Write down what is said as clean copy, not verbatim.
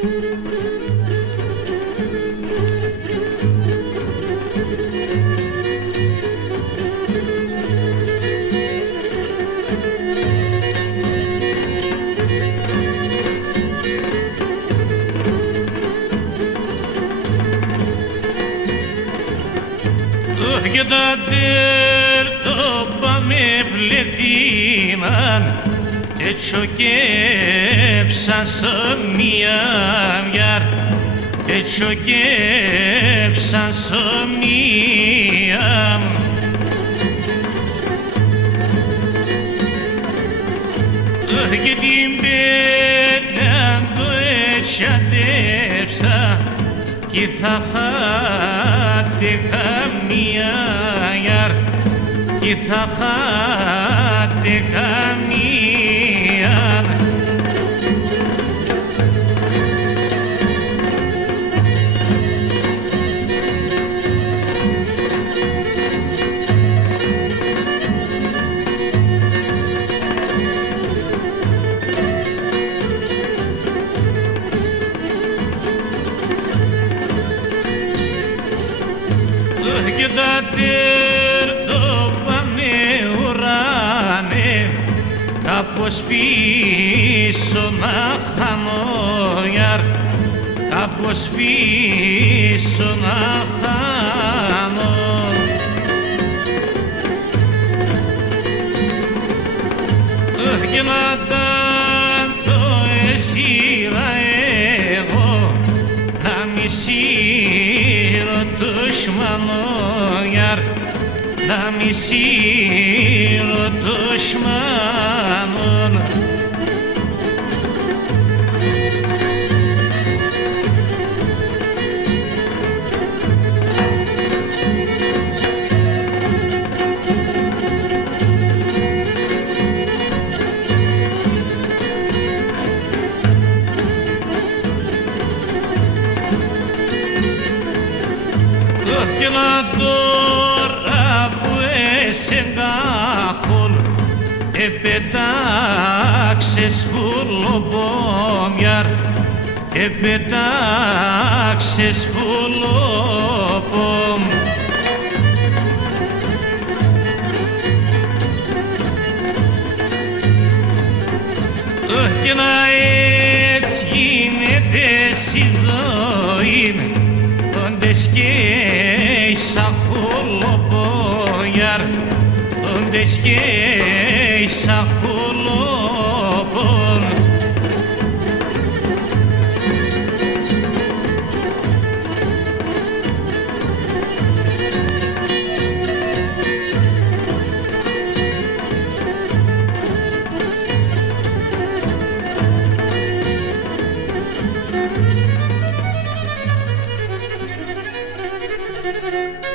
Και τα τερτόπα με πλεθύναν και τσοκέψαν σαν μια βιάρ και τσοκέψαν σαν μια και την πέναν το έτσι αντέψα κι θα χάτε καμία γιαρ κι θα χάτε καμία και τα τερτόπα με ουράνε κάπως πίσω να χάνω γιαρ κάπως πίσω να χάνω και να τάντω εσύρα εγώ να μη σύρω τους μανόγιαρ να μη σύρω τους μανών και να τώρα που εσεγκάχουν επετάξες πουλοπόμιαρ επετάξες πουλοπόμ και να έτσι γίνεται στη ζωή όντες και ίσα χουλοπόγιαρ όντες και ίσα χουλοπών Thank you.